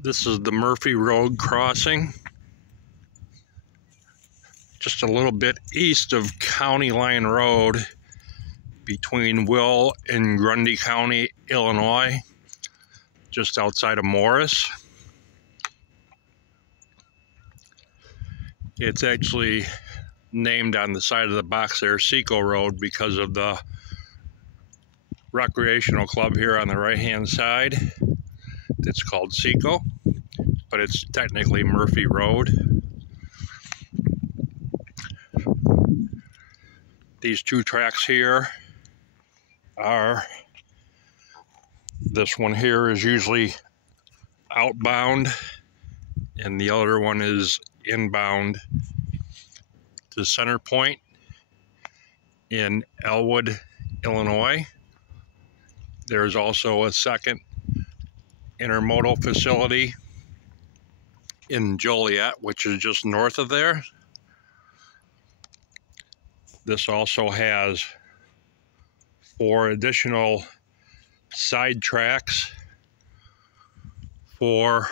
This is the Murphy Road crossing, just a little bit east of County Line Road between Will and Grundy County, Illinois, just outside of Morris. It's actually named on the side of the box there, Seco Road, because of the recreational club here on the right-hand side. It's called Seco, but it's technically Murphy Road. These two tracks here are, this one here is usually outbound and the other one is inbound to Center Point in Elwood, Illinois. There's also a second intermodal facility in Joliet, which is just north of there. This also has 4 additional side tracks for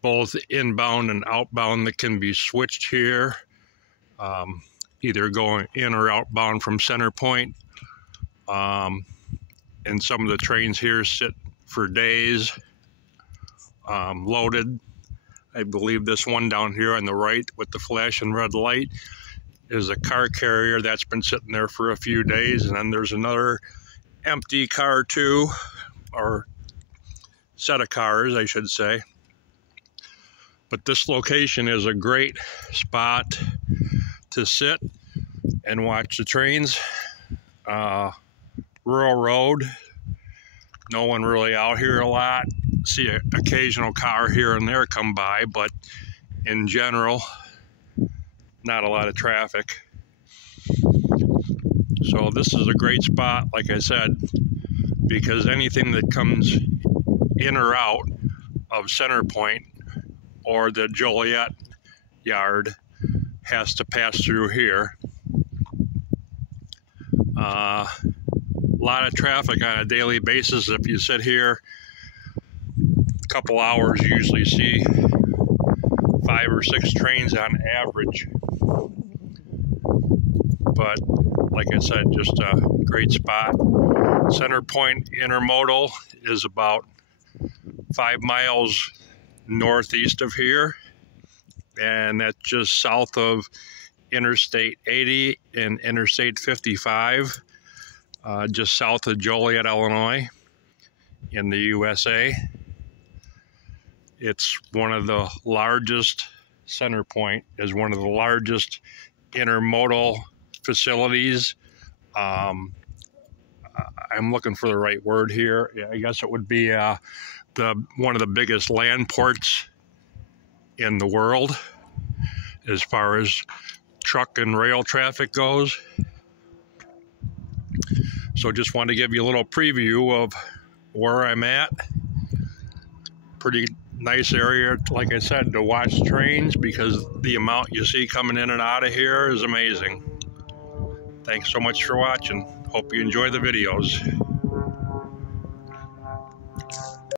both inbound and outbound that can be switched here, either going in or outbound from Center Point. And some of the trains here sit for days loaded. I believe this one down here on the right with the flashing red light is a car carrier that's been sitting there for a few days, and then there's another empty car too, or set of cars I should say. But this location is a great spot to sit and watch the trains. Rural road, no one really out here a lot. See an occasional car here and there come by, but in general, not a lot of traffic. So this is a great spot, like I said, because anything that comes in or out of Center Point or the Joliet yard has to pass through here. A lot of traffic on a daily basis. If you sit here a couple hours, you usually see 5 or 6 trains on average. But like I said, just a great spot. Center Point Intermodal is about 5 miles northeast of here, and that's just south of Interstate 80 and Interstate 55, just south of Joliet, Illinois, in the USA. It's one of the largest, Center Point is one of the largest intermodal facilities. I'm looking for the right word here. I guess it would be one of the biggest land ports in the world as far as truck and rail traffic goes. So just wanted to give you a little preview of where I'm at. Pretty nice area, like I said, to watch trains, because the amount you see coming in and out of here is amazing. Thanks so much for watching. Hope you enjoy the videos.